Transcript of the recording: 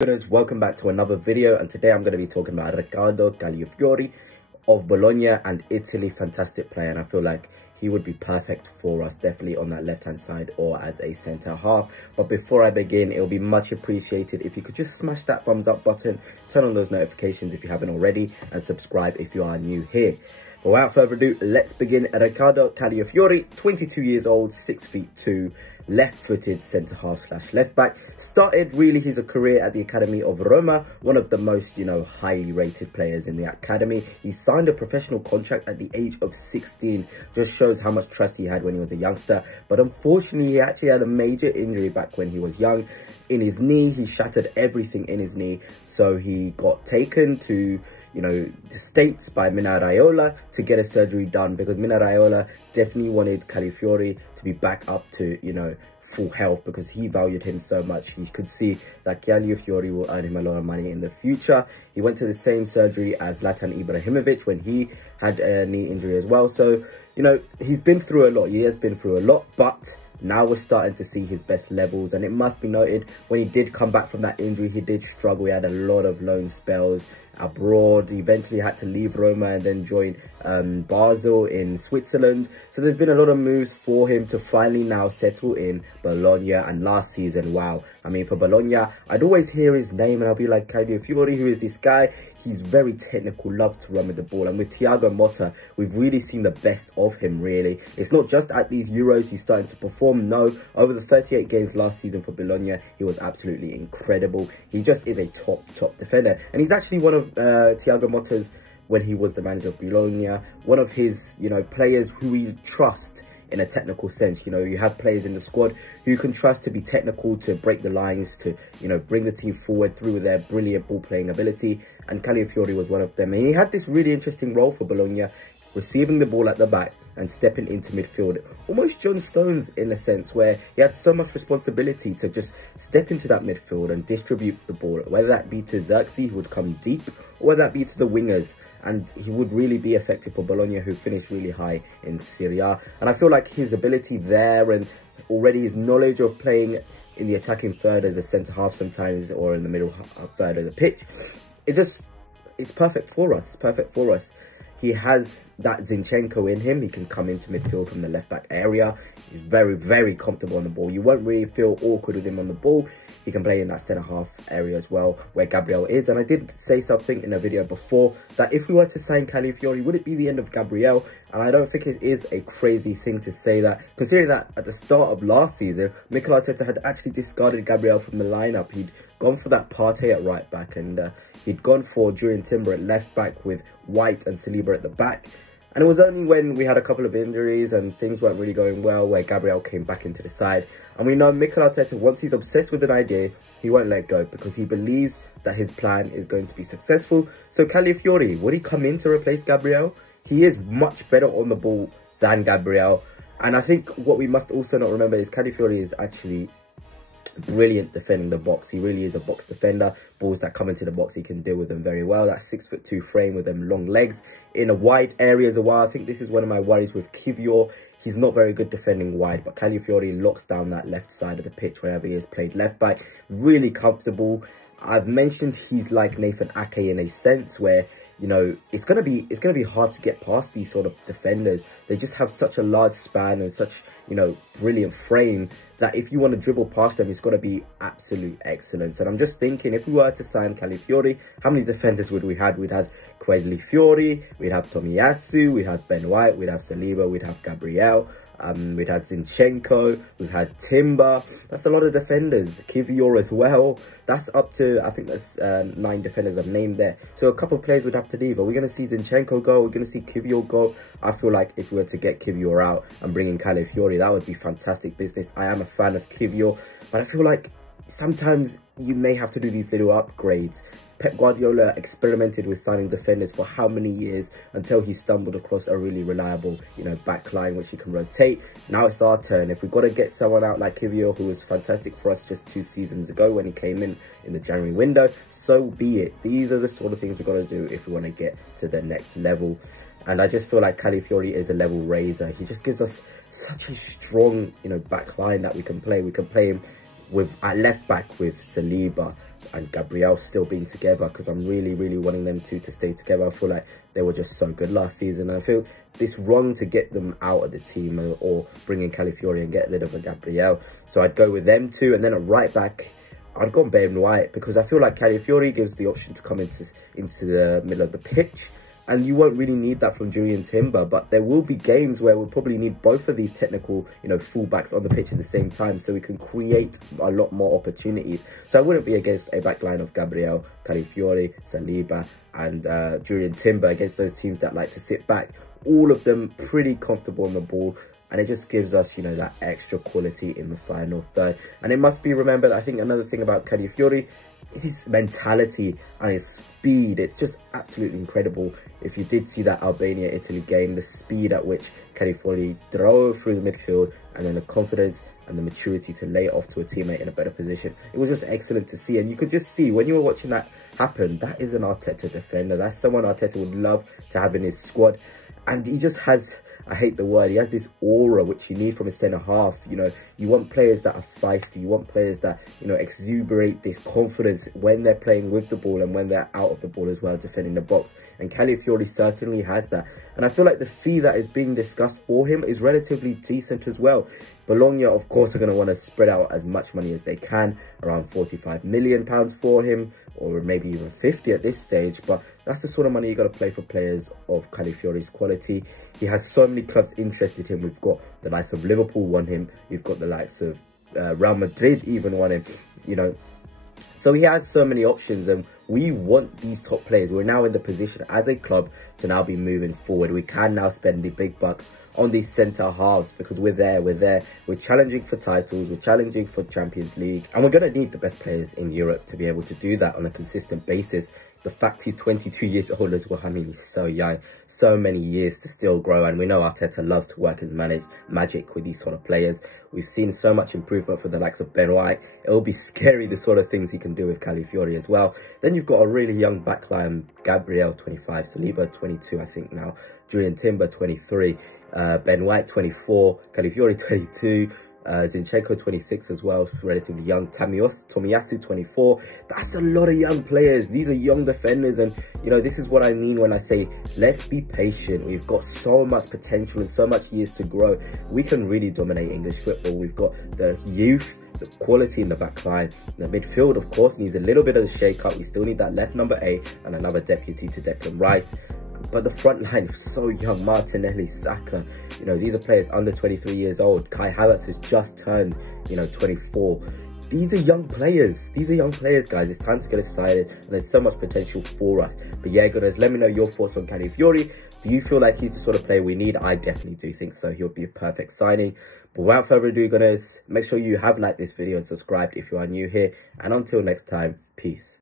Welcome back to another video, and today I'm going to be talking about Riccardo Calofiori of Bologna and Italy. Fantastic player, and I feel like he would be perfect for us, definitely on that left hand side or as a centre half. But before I begin, it will be much appreciated if you could just smash that thumbs up button, turn on those notifications if you haven't already, and subscribe if you are new here. But without further ado, let's begin. Riccardo Calofiori, 22 years old, 6'2", left-footed centre-half / left-back. Started really his career at the academy of Roma, one of the most, highly rated players in the academy. He signed a professional contract at the age of 16. Just shows how much trust he had when he was a youngster. But unfortunately, he actually had a major injury back when he was young. In his knee, he shattered everything in his knee. So he got taken to the States by Mino Raiola to get a surgery done, because Mino Raiola definitely wanted Calofiori to be back up to, full health, because he valued him so much. He could see that Calofiori will earn him a lot of money in the future. He went to the same surgery as Zlatan Ibrahimovic when he had a knee injury as well. So, he's been through a lot. He has been through a lot, but now we're starting to see his best levels. And it must be noted, when he did come back from that injury, he did struggle. He had a lot of loan spells abroad. He eventually had to leave Roma and then join Basel in Switzerland. So there's been a lot of moves for him to finally now settle in Bologna. And last season, wow, I mean, for Bologna, I'd always hear his name and I'll be like, Calofiori, who is this guy? He's very technical, loves to run with the ball. And with Thiago Motta, we've really seen the best of him, really. It's not just at these Euros he's starting to perform. No, over the 38 games last season for Bologna, he was absolutely incredible. He just is a top defender. And he's actually one of Thiago Motta's, when he was the manager of Bologna, one of his, players who we trust in a technical sense. You have players in the squad who you can trust to be technical, to break the lines, to, bring the team forward through their brilliant ball playing ability. And Calofiori was one of them. And he had this really interesting role for Bologna, receiving the ball at the back and stepping into midfield. Almost John Stones in a sense, where he had so much responsibility to just step into that midfield and distribute the ball, whether that be to Xerxes, who would come deep, or whether that be to the wingers. And he would really be effective for Bologna, who finished really high in Serie A. And I feel like his ability there, and already his knowledge of playing in the attacking third as a centre-half sometimes, or in the middle third of the pitch, it's perfect for us. It's perfect for us. He has that Zinchenko in him. He can come into midfield from the left-back area. He's very, very comfortable on the ball. You won't really feel awkward with him on the ball. He can play in that centre-half area as well, where Gabriel is. And I did say something in a video before, that if we were to sign Calofiori, would it be the end of Gabriel? And I don't think it is a crazy thing to say that, considering that at the start of last season, Mikel Arteta had actually discarded Gabriel from the lineup. He'd gone for that Partey at right back, and he'd gone for Jurien Timber at left back, with White and Saliba at the back. And it was only when we had a couple of injuries and things weren't really going well where Gabriel came back into the side. And we know Mikel Arteta, once he's obsessed with an idea, he won't let go, because he believes that his plan is going to be successful. So Calofiori, would he come in to replace Gabriel? He is much better on the ball than Gabriel. And I think what we must also not remember is Calofiori is actually brilliant defending the box. He really is a box defender. Balls that come into the box, he can deal with them very well. That 6'2" frame with them long legs in a wide area as well. I think this is one of my worries with Kiwior. He's not very good defending wide, but Calofiori locks down that left side of the pitch whenever he has played left back. Really comfortable. I've mentioned he's like Nathan Ake in a sense, where it's gonna be hard to get past these sort of defenders. They just have such a large span and such brilliant frame, that if you want to dribble past them, it's got to be absolute excellence. And I'm just thinking, if we were to sign Calofiori, how many defenders would we have? We'd have Calofiori, we'd have Tomiyasu, we'd have Ben White, we'd have Saliba, we'd have Gabriel, we'd had Zinchenko, we've had Timber. That's a lot of defenders. Kiwior as well. That's up to, I think that's 9 defenders I've named there. So a couple of players would have to leave. Are we going to see Zinchenko go? We're going to see Kiwior go? I feel like if we were to get Kiwior out and bring in Calofiori, that would be fantastic business. I am a fan of Kiwior, but I feel like sometimes you may have to do these little upgrades. Pep Guardiola experimented with signing defenders for how many years, until he stumbled across a really reliable, back line which he can rotate. Now it's our turn. If we've got to get someone out like Kiwior, who was fantastic for us just 2 seasons ago when he came in the January window, so be it. These are the sort of things we've got to do if we want to get to the next level. And I just feel like Calofiori is a level raiser. He just gives us such a strong, back line that we can play. We can play him with at left back with Saliba, and Gabriel still being together, because I'm really wanting them two to stay together. I feel like they were just so good last season. I feel it's wrong to get them out of the team or bring in Calofiori and get rid of a Gabriel. So I'd go with them two, and then a right back, I'd go Ben White, because I feel like Calofiori gives the option to come into the middle of the pitch, and you won't really need that from Julian Timber. But there will be games where we'll probably need both of these technical, fullbacks on the pitch at the same time, so we can create a lot more opportunities. So I wouldn't be against a backline of Gabriel, Calofiori, Saliba, and Julian Timber against those teams that like to sit back. All of them pretty comfortable on the ball, and it just gives us, that extra quality in the final third. And it must be remembered, I think another thing about Calofiori is his mentality and his speed. It's just absolutely incredible. If you did see that Albania-Italy game, the speed at which Calofiori drove through the midfield, and then the confidence and the maturity to lay it off to a teammate in a better position. It was just excellent to see. And you could just see when you were watching that happen, that is an Arteta defender. That's someone Arteta would love to have in his squad. And he just has, I hate the word, he has this aura which you need from a centre-half. You want players that are feisty. You want players that, exuberate this confidence when they're playing with the ball and when they're out of the ball as well, defending the box. And Calofiori certainly has that. And I feel like the fee that is being discussed for him is relatively decent as well. Bologna, of course, are going to want to spread out as much money as they can, around £45 million for him, or maybe even 50 at this stage. But that's the sort of money you got to play for players of Calofiori's quality. He has so many clubs interested in him. We've got the likes of Liverpool want him. We've got the likes of Real Madrid even want him, So he has so many options, and we want these top players. We're now in the position as a club to now be moving forward. We can now spend the big bucks on these centre halves, because we're there. We're challenging for titles. We're challenging for Champions League, and we're going to need the best players in Europe to be able to do that on a consistent basis. The fact he's 22 years old as well, I mean, he's so young, so many years to still grow. And we know Arteta loves to work his magic with these sort of players. We've seen so much improvement for the likes of Ben White. It'll be scary, the sort of things he can do with Calofiori as well. Then you've got a really young backline, Gabriel 25, Saliba 22 I think now, Julian Timber 23, Ben White 24, Calofiori 22, Zinchenko 26 as well, relatively young, Tomiyasu 24. That's a lot of young players. These are young defenders, and this is what I mean when I say let's be patient. We've got so much potential and so much years to grow. We can really dominate English football. We've got the youth, the quality in the back line. The midfield, of course, needs a little bit of a shake-up. We still need that left number 8 and another deputy to Declan Rice. But the front line is so young. Martinelli, Saka, these are players under 23 years old. Kai Havertz has just turned, 24. These are young players. These are young players, guys. It's time to get excited, and there's so much potential for us. But yeah, guys, let me know your thoughts on Calofiori. Do you feel like he's the sort of player we need? I definitely do think so. He'll be a perfect signing. But without further ado, guys, make sure you have liked this video and subscribed if you are new here. And until next time, peace.